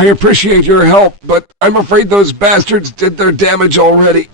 I appreciate your help, but I'm afraid those bastards did their damage already.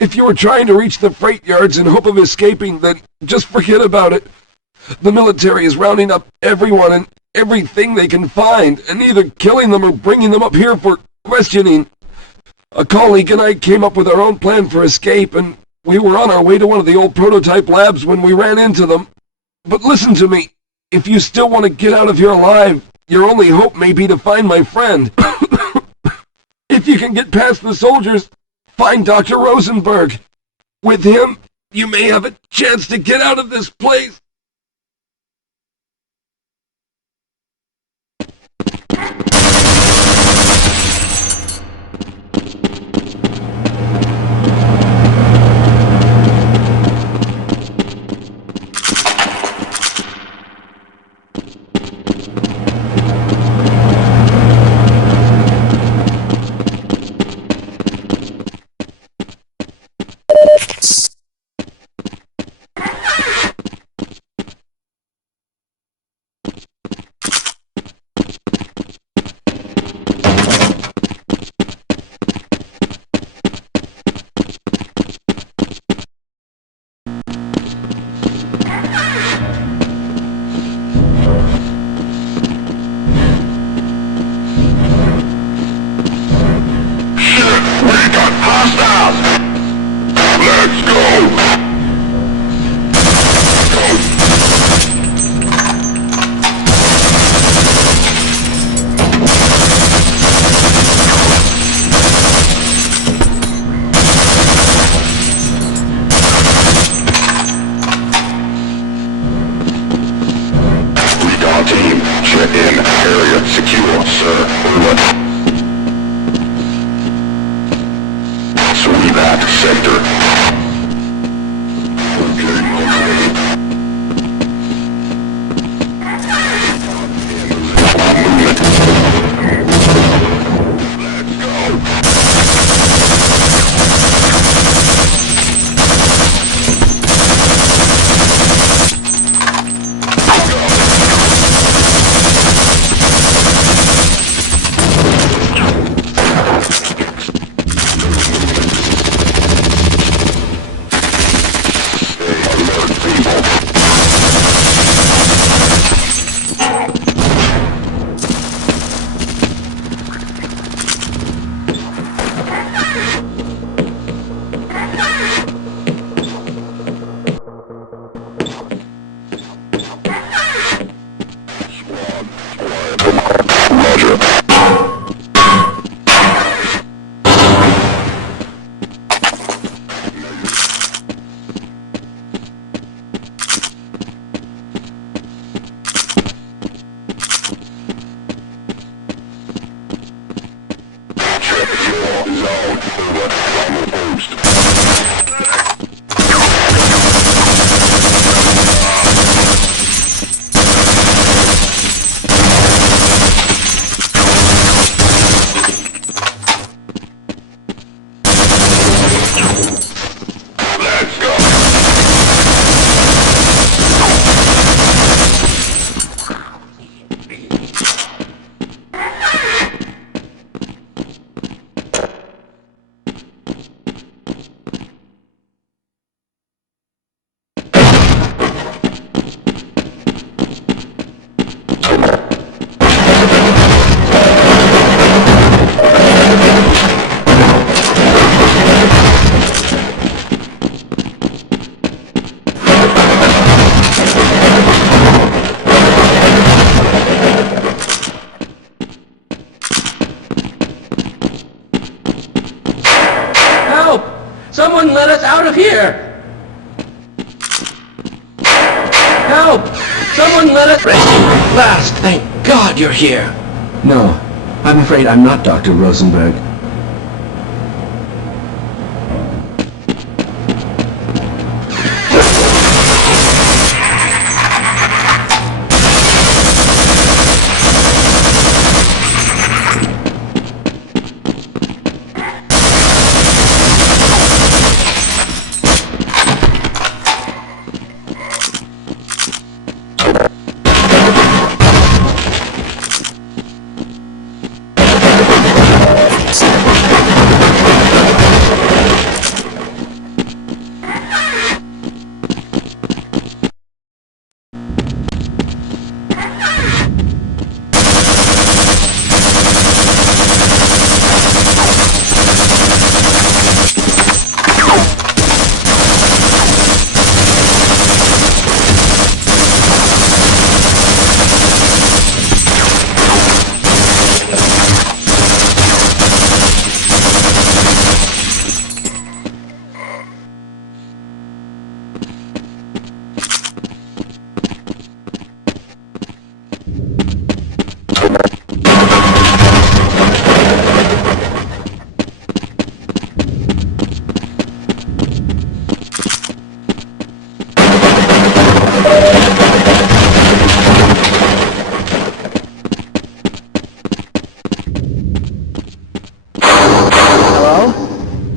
If you were trying to reach the freight yards in hope of escaping, then just forget about it. The military is rounding up everyone and everything they can find, and either killing them or bringing them up here for questioning. A colleague and I came up with our own plan for escape, and we were on our way to one of the old prototype labs when we ran into them. But listen to me. If you still want to get out of here alive, your only hope may be to find my friend. If you can get past the soldiers, find Dr. Rosenberg. With him, you may have a chance to get out of this place. Someone let us out of here! Help! Someone let us... At last, thank God you're here! No, I'm afraid I'm not Dr. Rosenberg.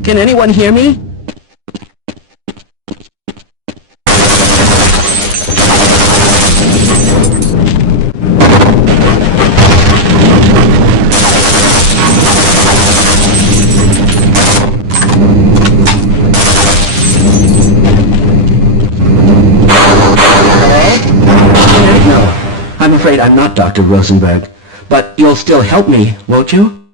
Can anyone hear me? I'm afraid I'm not Dr. Rosenberg, but you'll still help me, won't you?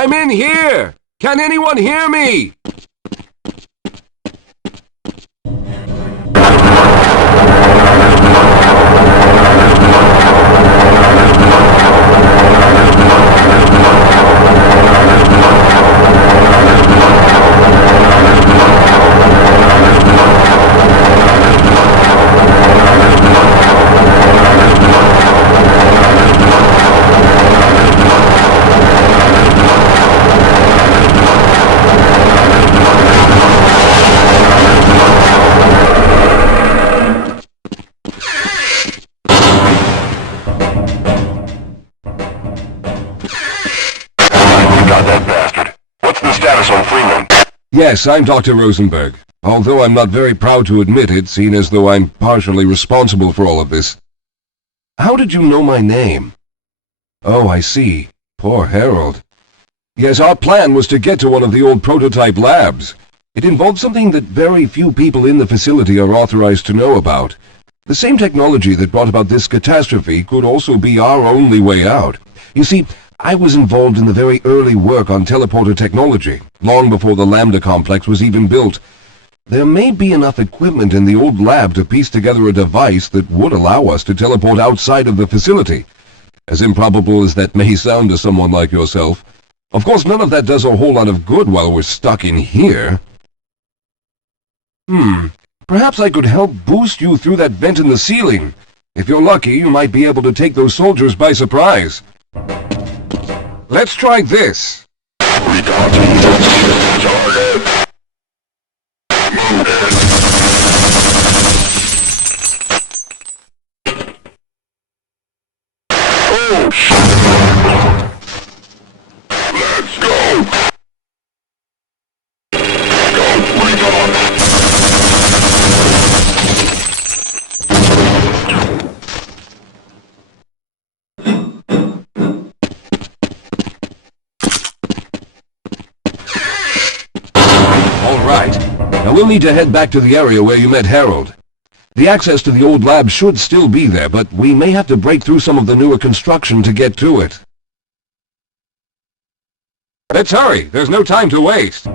I'm in here! Can anyone hear me? Yes, I'm Dr. Rosenberg, although I'm not very proud to admit it, seeing as though I'm partially responsible for all of this. How did you know my name? Oh, I see. Poor Harold. Yes, our plan was to get to one of the old prototype labs. It involved something that very few people in the facility are authorized to know about. The same technology that brought about this catastrophe could also be our only way out. You see, I was involved in the very early work on teleporter technology, long before the Lambda complex was even built. There may be enough equipment in the old lab to piece together a device that would allow us to teleport outside of the facility. As improbable as that may sound to someone like yourself. Of course, none of that does a whole lot of good while we're stuck in here. Perhaps I could help boost you through that vent in the ceiling. If you're lucky, you might be able to take those soldiers by surprise. Let's try this. Now we'll need to head back to the area where you met Harold. The access to the old lab should still be there, but we may have to break through some of the newer construction to get to it. Let's hurry! There's no time to waste!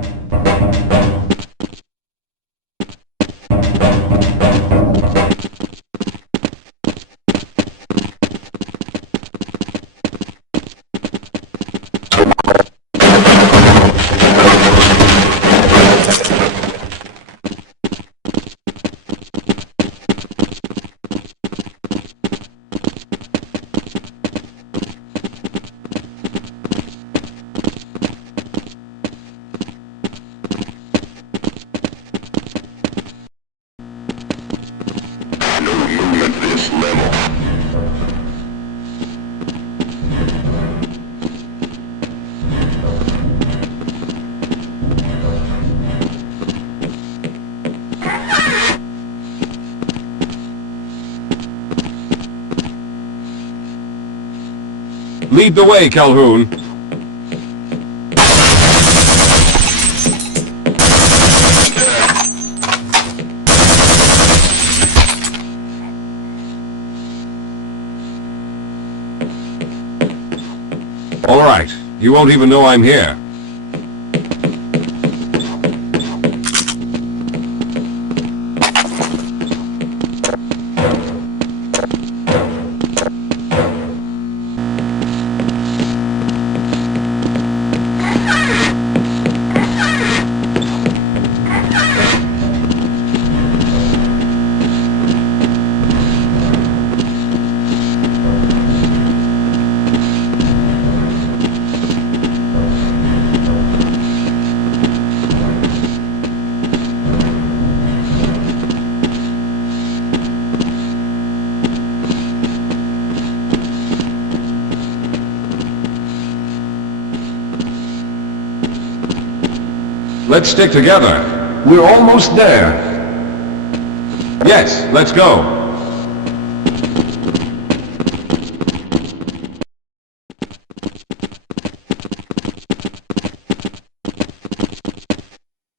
Lead the way, Calhoun. All right. You won't even know I'm here. Let's stick together. We're almost there. Yes, let's go.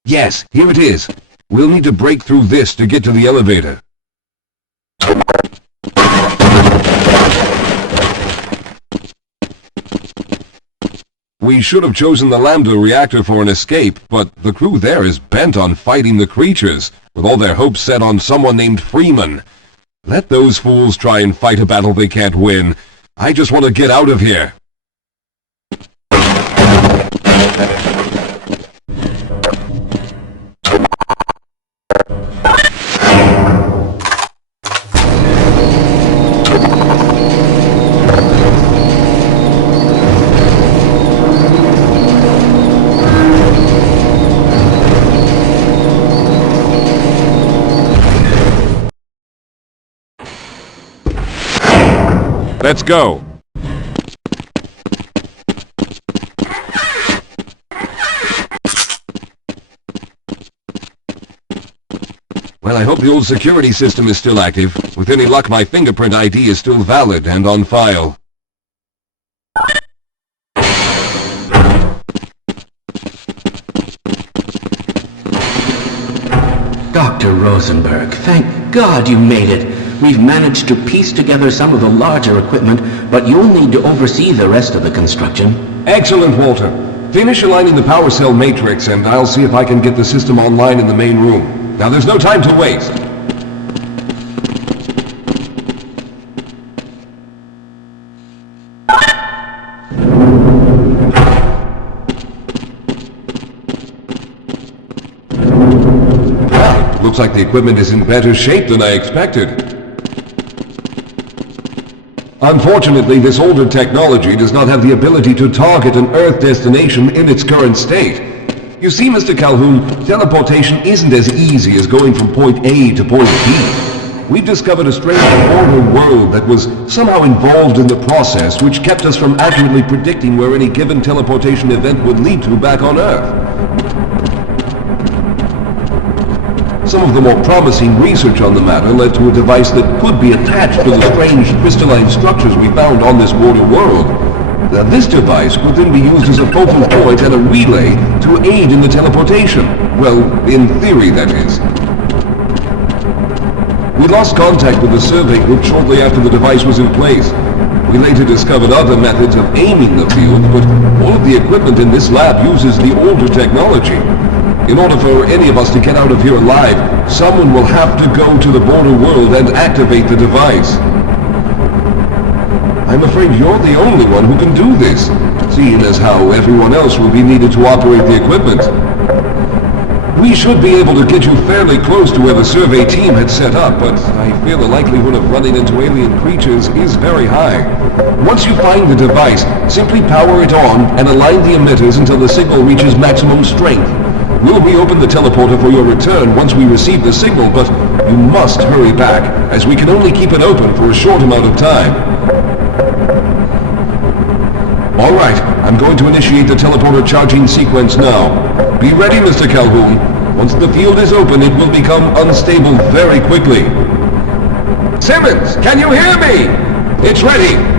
Yes, here it is. We'll need to break through this to get to the elevator. We should have chosen the Lambda reactor for an escape, but the crew there is bent on fighting the creatures, with all their hopes set on someone named Freeman. Let those fools try and fight a battle they can't win. I just want to get out of here. Let's go. Well, I hope the old security system is still active. With any luck, my fingerprint ID is still valid and on file. Dr. Rosenberg, thank God you made it. We've managed to piece together some of the larger equipment, but you'll need to oversee the rest of the construction. Excellent, Walter. Finish aligning the power cell matrix, and I'll see if I can get the system online in the main room. Now, there's no time to waste. Well, looks like the equipment is in better shape than I expected. Unfortunately, this older technology does not have the ability to target an Earth destination in its current state. You see, Mr. Calhoun, teleportation isn't as easy as going from point A to point B. We've discovered a strange border world that was somehow involved in the process, which kept us from accurately predicting where any given teleportation event would lead to back on Earth. Some of the more promising research on the matter led to a device that could be attached to the strange crystalline structures we found on this border world. Now, this device could then be used as a focal point and a relay to aid in the teleportation. Well, in theory, that is. We lost contact with the survey group shortly after the device was in place. We later discovered other methods of aiming the field, but all of the equipment in this lab uses the older technology. In order for any of us to get out of here alive, someone will have to go to the border world and activate the device. I'm afraid you're the only one who can do this, seeing as how everyone else will be needed to operate the equipment. We should be able to get you fairly close to where the survey team had set up, but I fear the likelihood of running into alien creatures is very high. Once you find the device, simply power it on and align the emitters until the signal reaches maximum strength. We'll reopen the teleporter for your return once we receive the signal, but you must hurry back, as we can only keep it open for a short amount of time. All right, I'm going to initiate the teleporter charging sequence now. Be ready, Mr. Calhoun. Once the field is open, it will become unstable very quickly. Simmons, can you hear me? It's ready.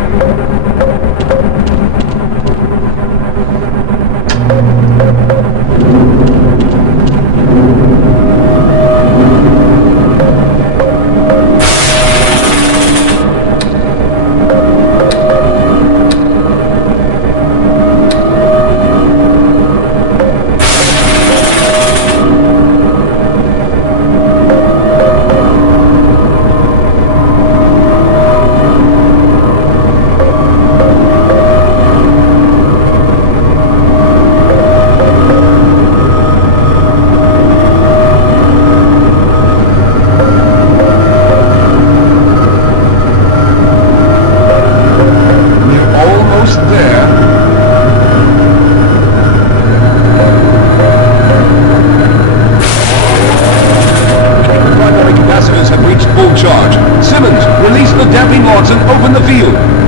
Simmons, release the damping rods and open the field.